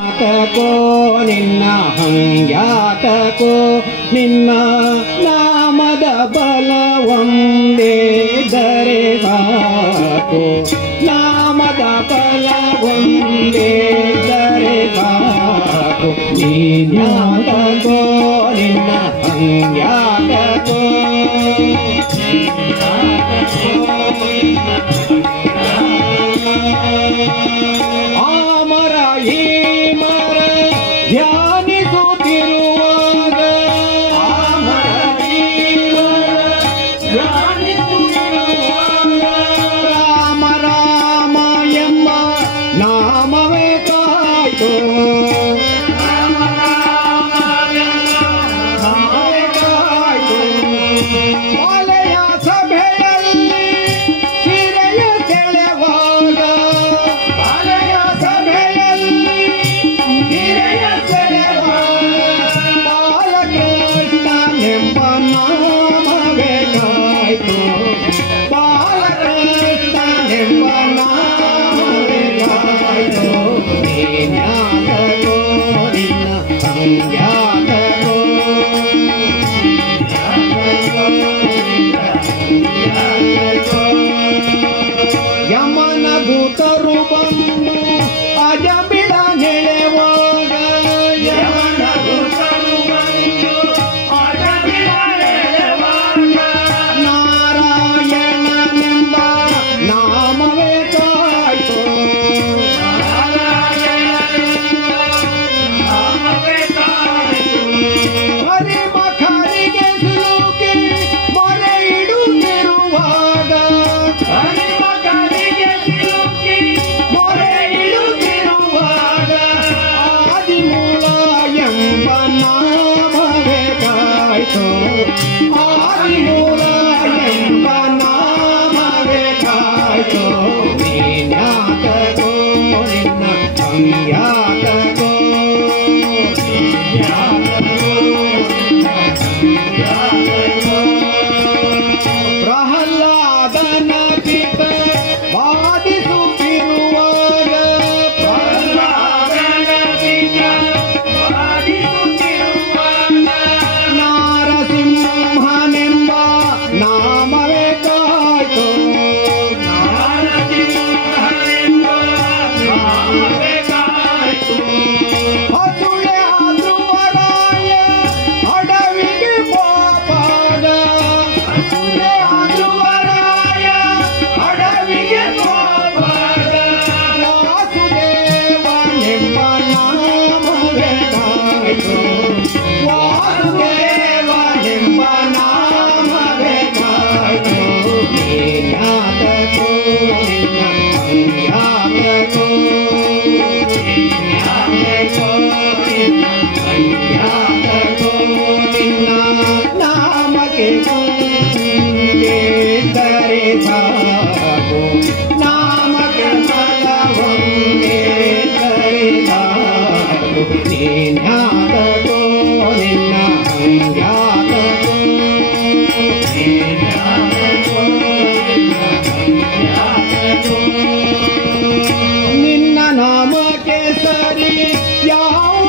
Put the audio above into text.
ಯಾತಕೋ ನಿನ್ನ ಹಂಗ್ಯಾತಕೋ ನಿನ್ನ ನಾಮದ ಬಲವೊಂದೇ ದರೆ ಸಾಕು ನಾಮದ ಬಲವೊಂದೇ ದರೆ ಸಾಕು ನೀನ್ಯಾತಕೋ ನಿನ್ನ ಹಂಗ್ಯಾತಕೋ ಆಮರ ಈ ಮರ ಧ್ಯಾನಿಸುತ್ತಿರುವಾಗ ರಾಮ ರಾಮ ಎಂಬ ನಾಮವೇ ಕಾಯ್ತು ಬಾಲೆಯ ಸಭೆಯಲ್ಲಿ ಸಿರೆಯ ಸೆಳೆವಾಗ ಬಾಲೆಯ ಸಭೆಯಲ್ಲಿ ಸಿರೆಯ ಸೆಳೆವಾಗ ಬಾಲಕೃಷ್ಣನೆಂಬ ನಾಮವೇ ಕಾಯ್ತು ಬಾಲಕೃಷ್ಣನೆಂಬ ನಾಮವೇ ಕಾಯ್ತು ನೀನ್ಯಾತಕೋ ನಿನ್ನ ಸಂಜ್ಞಾತಕೋ ಯಮನ ದೂತರು ಬಂದು ಅಜಬಿಡ ನೆಳೆವಾಗ ಯಮನ ದೂತರು ಬಂದು ಅಜಬಿಡ ನೆಳೆವಾಗ ನಾರಾಯಣನೆಂಬ ನಾಮವೇ ಕಾಯ್ತು ಹರಿಮಖರಿಗೆ ಸಿಲುಕಿ ಮೊರೆ ಇಡುತ್ತಿರುವಾಗ ಮೊರೆ ಇಡುತ್ತಿರುವಾಗ ಆದಿಮೂಲ ಎಂಬ ನಾಮವೇ ಕಾಯ್ತು ಆದಿಮೂಲ ಎಂಬ ನಾಮವೇ ಕಾಯ್ತು ನೀನ್ಯಾತಕೋ ನಿನ್ನ ಸಂಜ್ಞಾತಕೋ ಪ್ರಹ್ಲಾದನ ಚಿತ್ತ ಬಾಧಿಸುತ್ತಿರುವಾಗ ಪ್ರಹ್ಲಾದನ ಚಿತ್ತ ಬಾಧಿಸುತ್ತಿರುವಾಗ ನಾರಸಿಂಹನೆಂಬ ನಾಮವೇ ಕಾಯ್ತು ನಾರಸಿಂಹನೆಂಬ ನಾಮವೇ ಕಾಯ್ತು ಹಸುಳೆ ಆದ್ರುವರಾಯ ಅಡವಿಗೆ ಪಾಪಾಗ ಹಸುಳೆ ಆದ್ರುವರಾಯ ಅಡವಿಗೆ ಪಾಪಾಗ ವಾಸುದೇವನೆಂಬ ನಾಮವೇ ಕಾಯ್ತು ವಾಸುದೇವನೆಂಬ ನಾಮವೇ ಕಾಯ್ತು ನೀನ್ಯಾತಕೋ ನಿನ್ನ ಸಂಜ್ಞಾತಕೋ ಸಂಜ್ಞಾತಕೋ ನಿನ್ನ ನಾಮಕ್ಕೆ ಒಂದೇ ದರೆ ಸಾಕು ನಾಮಕ್ಕೆ ಬಲವೊಂದೇ ದರೆ ಸಾಕು ನೀನ್ಯಾತಕೋ ನಿನ್ನ ಸಂಜ್ಞಾತಕೋ ನಿನ್ನ ನಾಮಕ್ಕೆ ಸರಿ ಯಾವ